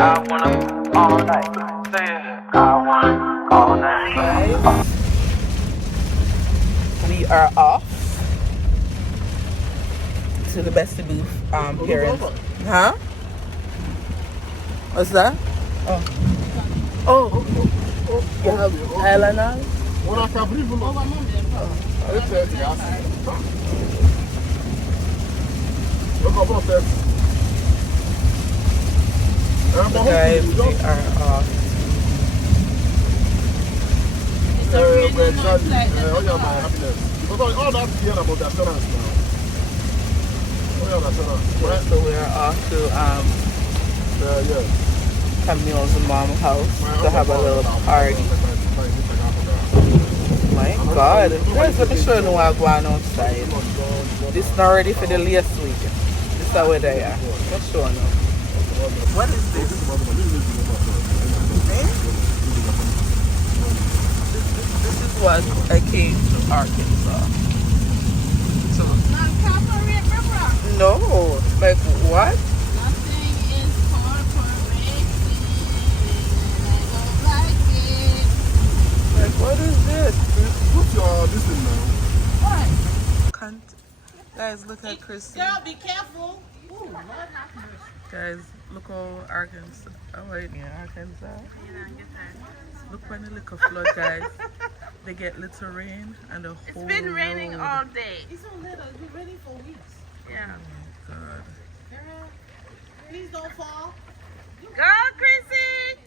I wanna all night. Say it. I wanna all night. Guys, we are off to the Bestie Booth parents. Huh? What's that? Oh. You have eyeliner? Guys, we are off. So we are off to Camille's mom's house to have a little party. My God, guys, let me show you what I'm going outside. This is not ready for the last week. This is how they are. Let's show you. What is this? This is what I came to Arkansas. So, no, like what? Nothing is corporation. I don't like it. Like what is this? What's your listen now? What? Cunt. Guys, look at Chrissy. Girl, be careful. Ooh, Lord have mercy. Guys, look how Arkansas. Oh wait, yeah, Arkansas. Look when the little flood, guys. They get little rain and the whole It's been raining road. all day. It's so little. It's been raining for weeks. Yeah. Oh God. Girl, please don't fall. Go, Chrissy!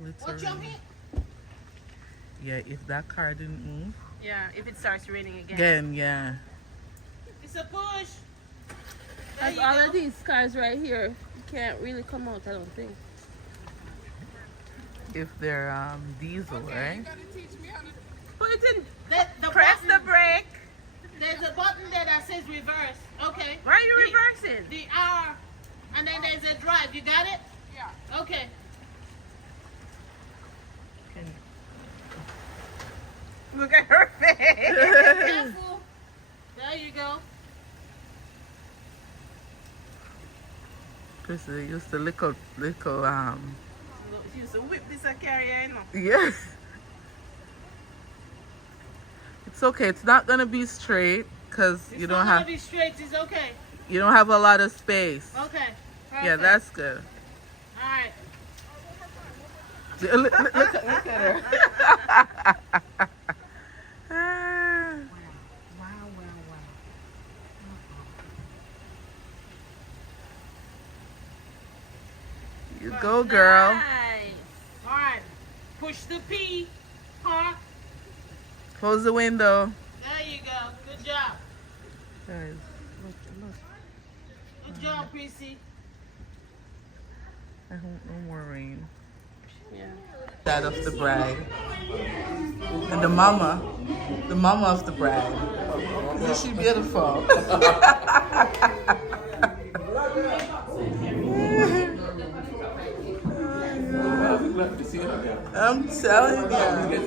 What's Little your rain. hit? Yeah, if that car didn't move. Yeah, if it starts raining again. Again, yeah. It's a push. There Like you all go. of these cars right here, you can't really come out, I don't think. If they're diesel, right? Put it in. The Press button, the brake. There's a button there that says reverse. Okay. Why are you reversing? The R. And then there's a drive. You got it? Yeah. Okay. Look at her face. Careful. There you go. Chrissy used to little She used to whip this a carrier, you know. yeah. It's okay. It's not gonna be straight because It's you not don't gonna have be straight. It's okay. a lot of space. Okay. Perfect. Yeah, that's good. All right. Look at her. You go, girl. Nice. All right. Push the P. Park. Close the window. There you go. Good job. Guys, look. Good job, Prissy. I hope no more rain. Yeah. Dad of the bride. And the mama of the bride. Isn't she beautiful? I'm telling you.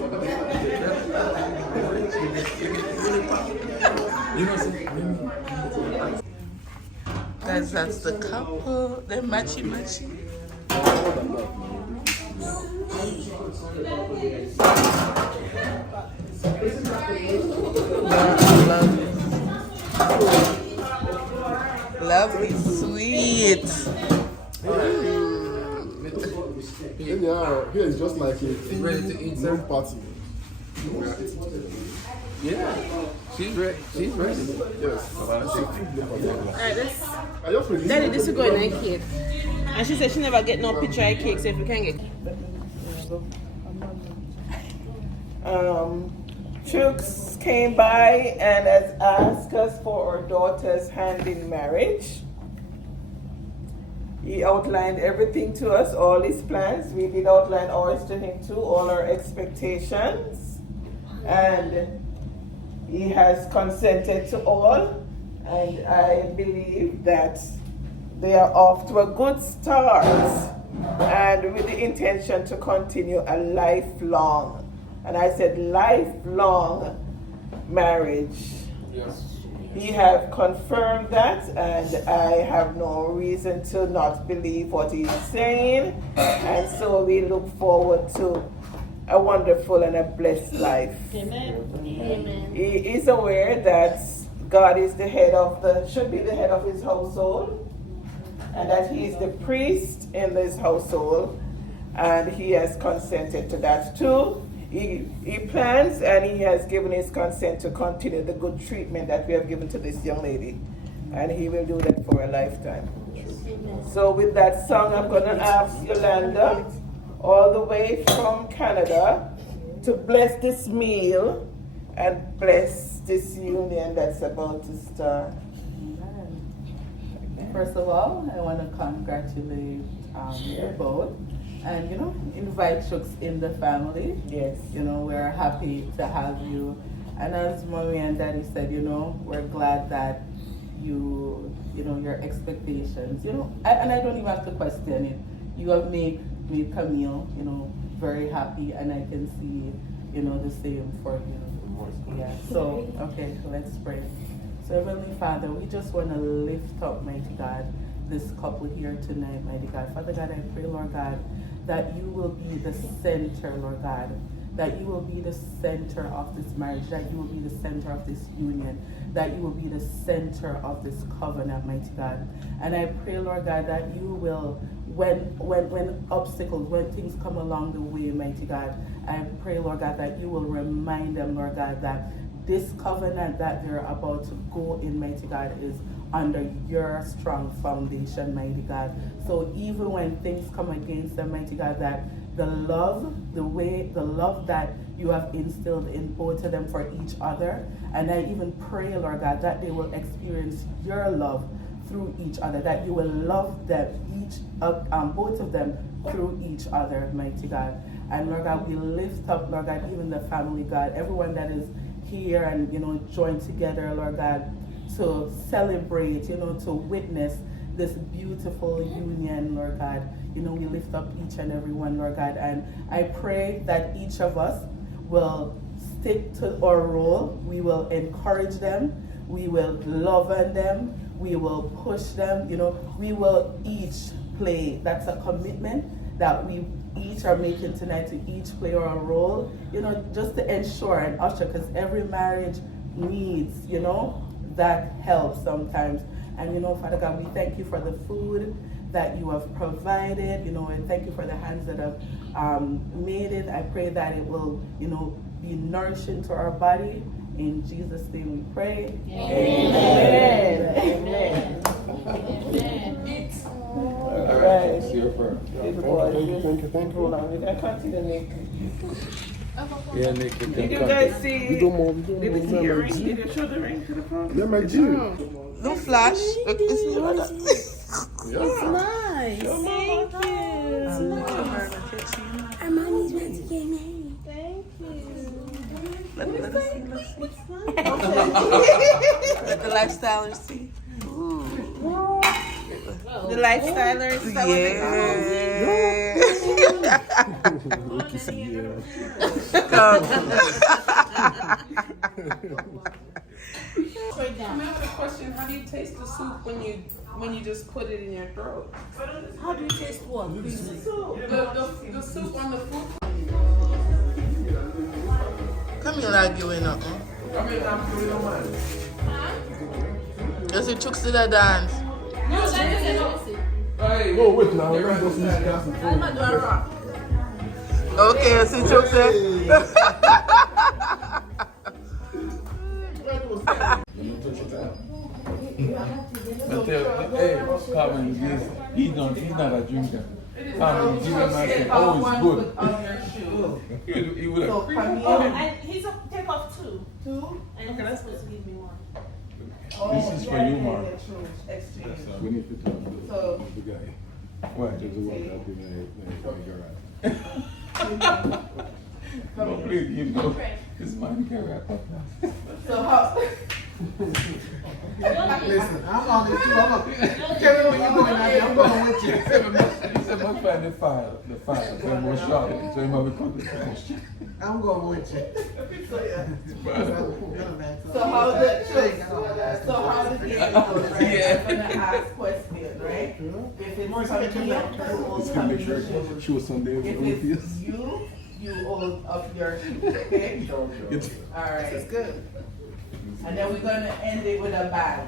Guys, that's the couple. They're matchy. Lovely, sweet. Here is just like a ready to eat some party. Yeah, she's ready. She's ready. Yes. Alright, let's. I just released Daddy, this is going on cake. And she said she never get no picture of cake, so if we can get. Chooks came by and has asked us for our daughter's hand in marriage. He outlined everything to us, all his plans. We did outline ours to him too, all our expectations. And he has consented to all. And I believe that they are off to a good start and with the intention to continue a lifelong, and I said lifelong marriage. Yes. He have confirmed that, and I have no reason to not believe what he's saying. And so we look forward to a wonderful and a blessed life. Amen. Amen. He is aware that God is the head of should be the head of his household, and that he is the priest in this household, and he has consented to that too. He plans and he has given his consent to continue the good treatment that we have given to this young lady, and he will do that for a lifetime. So with that song, I'm going to ask Yolanda, all the way from Canada, to bless this meal and bless this union that's about to start. First of all, I want to congratulate you both and, invite Chooks in the family. Yes. We're happy to have you. And as Mommy and Daddy said, we're glad that your expectations, and I don't even have to question it. You have made Camille, very happy, and I can see, the same for you. Yeah. So, okay, let's pray. So, Heavenly Father, we just want to lift up, mighty God, this couple here tonight, mighty God. Father God, I pray, Lord God, that you will be the center, Lord God, that you will be the center of this marriage, that you will be the center of this union, that you will be the center of this covenant, mighty God. And I pray, Lord God, that you will, when obstacles, when things come along the way, mighty God, I pray, Lord God, that you will remind them, Lord God, that this covenant that they're about to go in, mighty God, is under your strong foundation, mighty God. So even when things come against them, mighty God, that the love that you have instilled in both of them for each other, and I even pray, Lord God, that they will experience your love through each other, that you will love them, both of them through each other, mighty God. And Lord God, we lift up, Lord God, even the family, God, everyone that is here and, join together, Lord God, to celebrate, to witness this beautiful union, Lord God. We lift up each and every one, Lord God, and I pray that each of us will stick to our role. We will encourage them. We will love on them. We will push them. We will each play. That's a commitment that we each are making tonight, to each play our role, just to ensure and usher, because every marriage needs, that help sometimes. And Father God, we thank you for the food that you have provided, and thank you for the hands that have made it. I pray that it will, be nourishing to our body. In Jesus' name we pray. Amen. Amen. All right. Thank you. Hold on, we can continue, Nick. Yeah, Nick, you Did can you come. guys see? We do more. Did you see your ring? Did you show the ring to the phone? Yeah, my G. No flash. Look, this is what Yeah. nice. Thank you. Our mommy's meant to get married. Thank you. Let the lifestylers see. Ooh. The lifestylers. Is that what they I have a question. How do you taste the soup when you just put it in your throat? How do you taste what? The soup on the food. Come here, like you in nothing. You see Chooks did a dance. No, wait now. Let's just use gas and phone. Okay, you see Chooks there? Hey, Carmen, he's not a drinker. Carmen, give him a say, oh, it's good. He would have And he's a take off two. And he's supposed to give me one. This is for you, Mark. Exchange. We need to talk to the guy. What? There's a work out in the garage. No, please, this man can wrap up now. So how? Listen, I'm on this too. Tell me what you're doing now. I'm going with you. He said, must find the file. So he must shop it. So he must be cooking. I'm going with you. So yeah. So how the game goes, right? Yeah. I'm gonna ask question, right? If it's coming up, you hold Make coming sure shoe. she was Sunday. If it's you hold up your shoe, okay? Alright. This is good. And then we're gonna end it with a bang.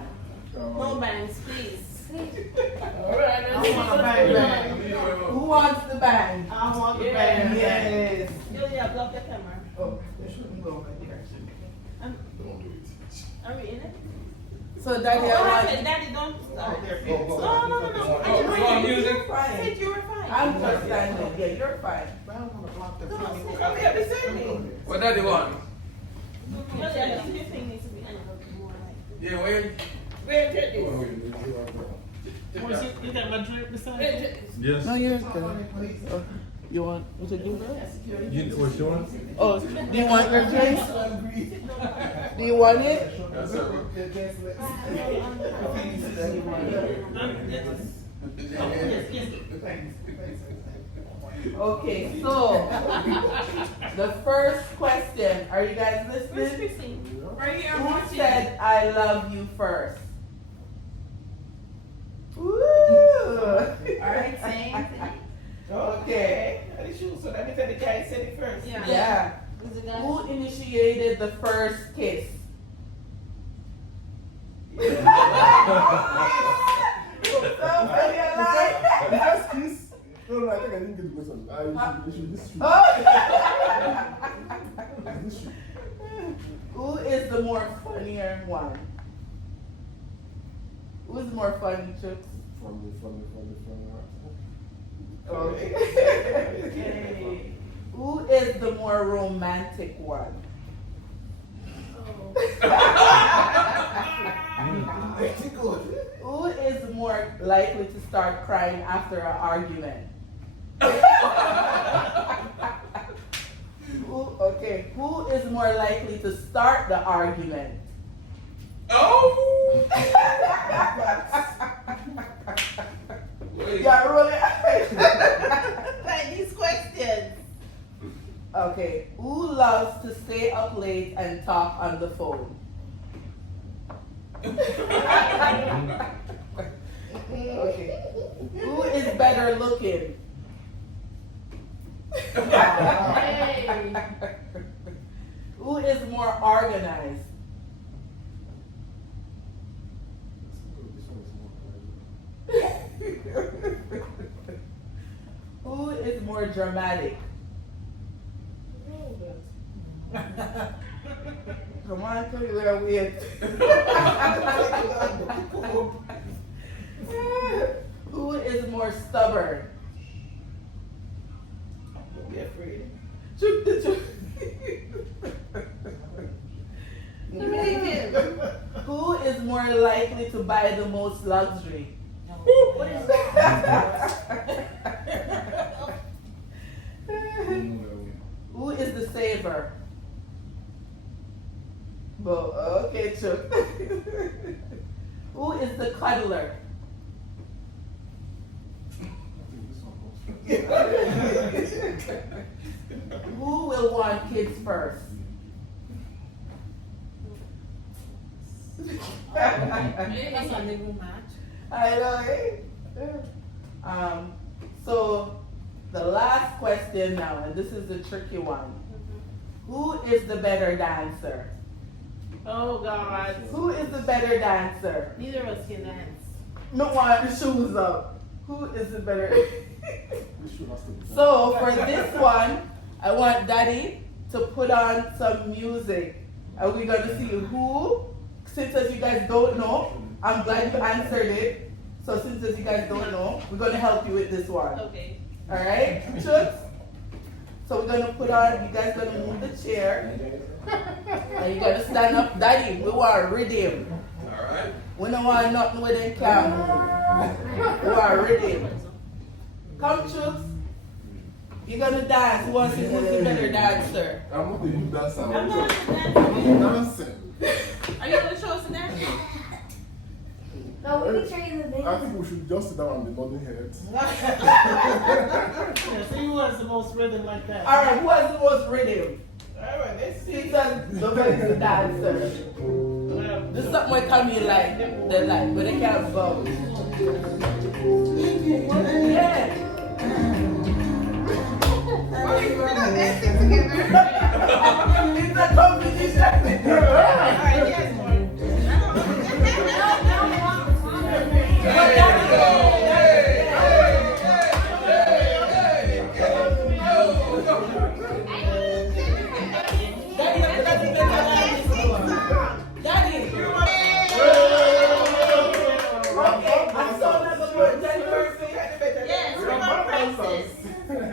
No bangs, please. Alright, I want a bang. Who wants the bang? I want the bang. Yes. Julia, block the camera. Oh, it shouldn't go over here. Are we in it? So Daddy, Oh, I I want. said, Daddy, don't start. There, No. I just music. You're fine. said you were fine. I'm just standing. Yeah, you're fine. I don't want to block the Come on, thing. sit. Come here beside me. What daddy want? Julia, this thing needs to be angled more like. Yeah, where? Where did this? You got my drink beside Where you? did this? Yes. No, you're good. You want what you do, girl? You, what you want? Oh, do you want your drink? Do you want it? Yes, sir. Okay, so the first question, are you guys Where's listening? Christine? Right here, Who said I love you first? Woo! Alright, same. Okay. The shoes. So that means that the guy said it first. Yeah. Yeah. Who's the guy? Who initiated the first kiss? Somebody alive? Just kiss. No, I think I didn't get the question. This shoe. Oh. This shoe. Who is the more funnier one? Who's more funny, Chips? From the. Okay. Who is the more romantic one? Who is more likely to start crying after an argument? Who is more likely to start the argument? Oh! Yeah, really. Like these questions. Okay, who loves to stay up late and talk on the phone? Okay, who is better looking? Who is more organized? Who is more dramatic? Come on, tell me where we at. Who is more stubborn? Don't be afraid. Chook the chook. Who is more likely to buy the most luxury? What is that? Who is the saver? Well, okay, Chuck. Who is the cuddler? Who will want kids first? That's a legal match. I know, eh? So the last question now, and this is the tricky one. Who is the better dancer? Oh God. Who is the better dancer? Neither of us can dance. No one, the shoes up. Who is the better? So for this one, I want Daddy to put on some music. And we're gonna see who, since as you guys don't know, I'm glad you answered it. So since as you guys don't know, we're gonna help you with this one. Okay. Alright, Chucks? So we're gonna put on, you guys gonna move the chair. And you gotta stand up. Daddy, we want rhythm. Alright. We don't want nothing where they can't move. We want rhythm. Come, Chucks. You're gonna dance. Who wants to see who's the better dancer? I'm not the good dancer. I'm not a dancer. Dancing. Are you gonna show us a dance? No, we can show you the video. I think we should just sit down and be nodding heads. Yeah, so who has the most rhythm like that? All right, who has the most rhythm? All right, let's see. It's the best dancer. This is something we come here like, they like, but they can't bounce. Yeah. We're not dancing together. It's a competition. All right, yes, Mark. Yes, we're gonna practice. We're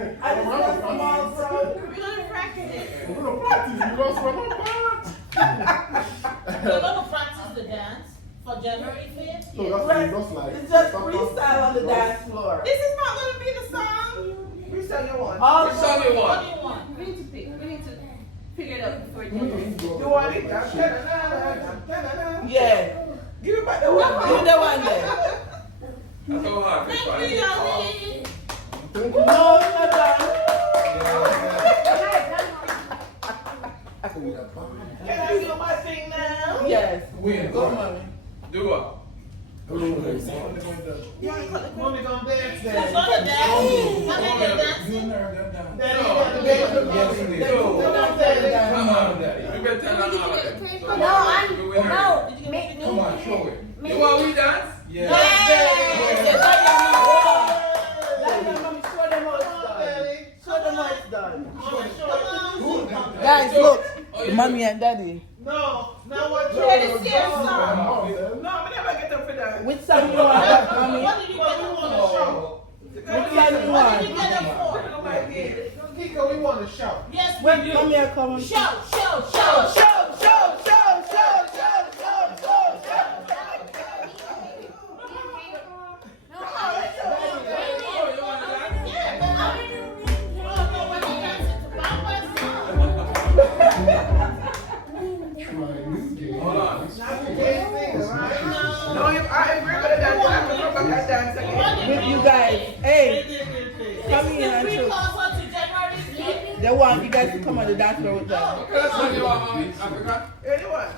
gonna practice it. We're going to practice because we're not bad. We're gonna practice the dance for January 5th. So that's just like. It's just freestyle on the dance floor. This is not going to be the song. Which song you want? All What do you want? We need to pick. We need to figure it out before it You want it? yeah. Give me back the one. Give me the one there. Thank you, Yoli. No, it's not done. Can I do my thing now? Yes. Win. Go, mommy. Do what? Only gonna dance Who's then. gonna dance? Who's gonna dance? You and her, they're done. Then you got to get the Yes, we do. Come on, Daddy. You better tell her all of them. No, I'm. You and her. No, Come on, show it. You want we dance? Yeah. Show them how it's done. Show them how it's done. Guys, Guys, look. Mommy and daddy. No, not what you Ready to want. see a song? No, I never get up for that. Which song you want, mommy? What did you get them for the show? Which song you What did want? you get them for? Kiko, we want to shout. Yes, we When do. mommy are coming. Shout, shout, shout, shout. Hold on. No, if we're going to dance, I'm going to come back and dance again. With you guys. Hey, come here and Free show. concert to January 5th. They want you guys to come on the dance floor with them. What kind of song you want, mommy? Africa? Anyone?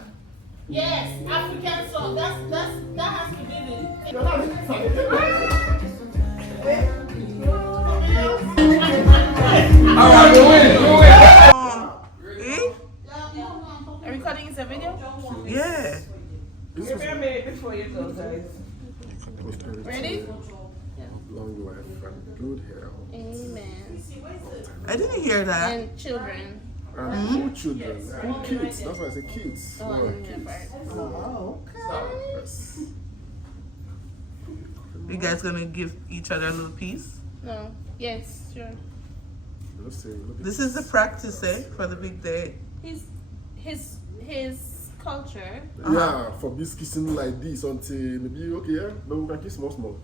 Yes, African song. That has to be the. All right, we win. Are we cutting this a video? Yeah. Give me a minute before you go, guys. Ready? Long life and good health. Amen. I didn't hear that. And children. And good children, good kids. That's why I say kids. Oh, yeah, right. Yes. You guys gonna give each other a little piece? No. Yes, sure. Let's say, look at This is the practice, for the big day. His culture. Yeah, for this kissing like this until maybe okay, yeah, but we can kiss small.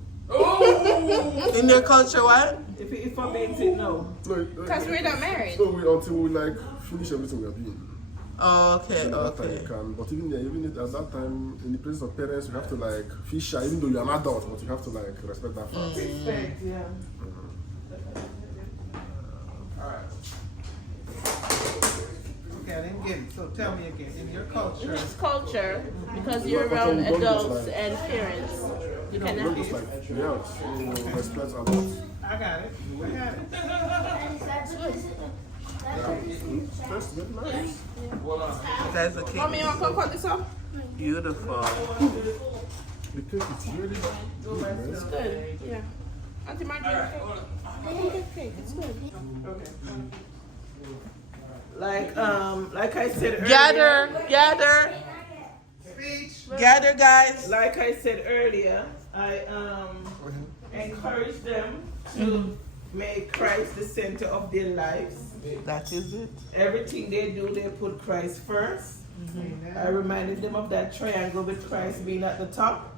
In their culture, what? If I'm being said no. Because we're not married. So until we like finish everything we are doing. Oh, okay, At that time okay. you can, but even at that time, in the presence of parents, you have to like feel shy, even though you're an adult, but you have to like respect that fact. Respect, yeah. Okay, I didn't get it. So tell me again. In your culture, His culture, because you're around adults and parents, you Don't cannot. just like yeah, so respect adults. I got it. I got it. First, get nice. You guys are Mommy, you want to come cut this off? beautiful. The cake is really good, man. It's good. Yeah. Auntie Marjorie, cake. It's good. Like I said earlier. Gather, guys. Like I said earlier, I encourage them to make Christ the center of their lives. That is it. Everything they do, they put Christ first. I reminded them of that triangle with Christ being at the top,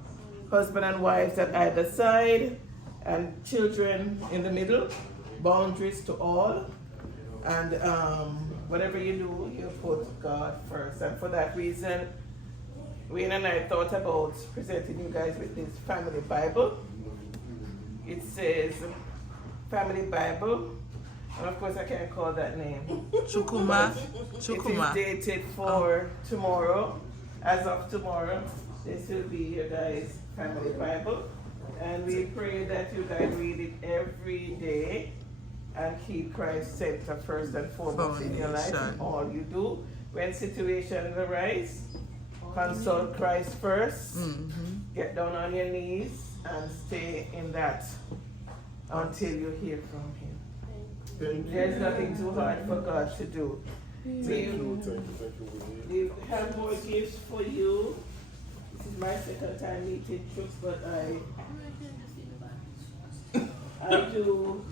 husband and wives at either side, and children in the middle, boundaries to all. And whatever you do, you put God first. And for that reason, Wayne and I thought about presenting you guys with this family Bible. It says Family Bible, and of course I can't call that name. Chukuma. It is dated for tomorrow. As of tomorrow, this will be your guys' family Bible. And we pray that you guys read it every day and keep Christ center first and foremost in your life in all you do. When situations arise, consult Christ first, get down on your knees and stay in that until you hear from Him. There's nothing too hard for God to do. Thank you. We have more gifts for you. This is my second time meeting Troops, but I do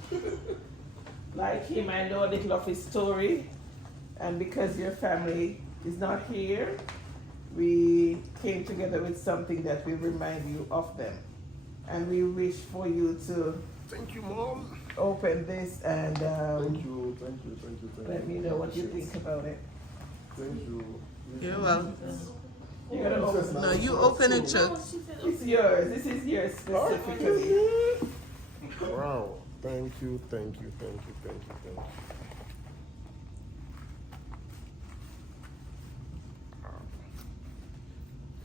like him. I know a little of his story, and because your family is not here, we came together with something that will remind you of them. And we wish for you to Thank you, Mom. open this and Thank you. let me know what you think about it. Thank you. You're welcome. You're gonna open No, you open it, Chuck. It's yours. This is yours specifically. Wow. Thank you.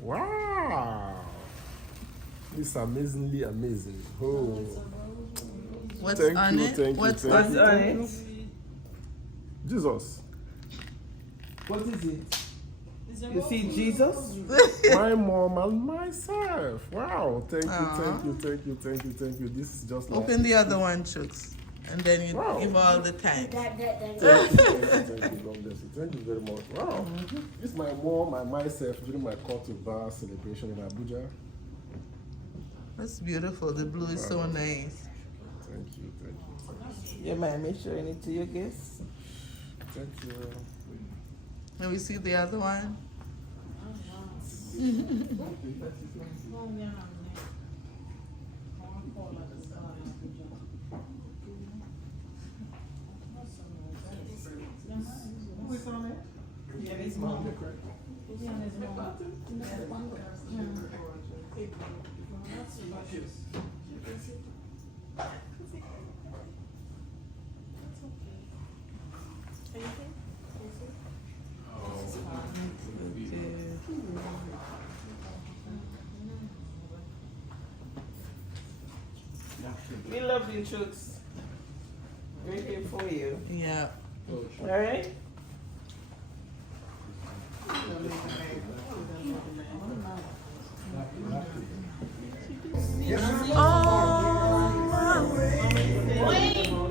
Wow. This is amazingly amazing. Oh. What's Thank on you, it? thank you, What's thank on you. it? Jesus. What is it? You see Jesus? My mom and myself. Wow. Thank you. This is just like Open the other one, Chucks. And then you Wow. give all the time. Thank you. God bless you. Thank you very much. Wow. This is my mom and myself during my call to bar celebration in Abuja. That's beautiful. The blue is so nice. Thank you. You mind me showing it to your guests? Thank you. Can we see the other one? We love you, Chooks. We're here for you. Yeah. All right?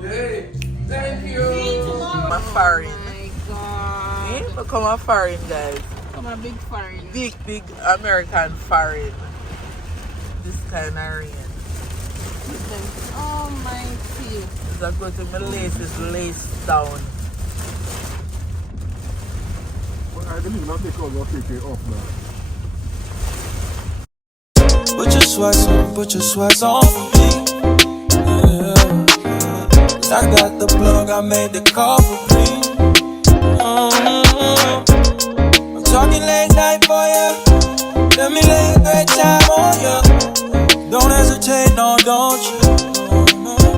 Hey, thank you. I'm foreign. Oh my God. Eh? Become a foreign, guys. Come a big foreign. Big American foreign. This kind of rain. Oh my feet. It's a go to my laces laced down. Well, I didn't even take it off now. Put your sweats on for me. Yeah. I got the plug, I made the call for me. I'm talking late night for ya. Let me lay a great time on ya. Don't hesitate, no, don't you.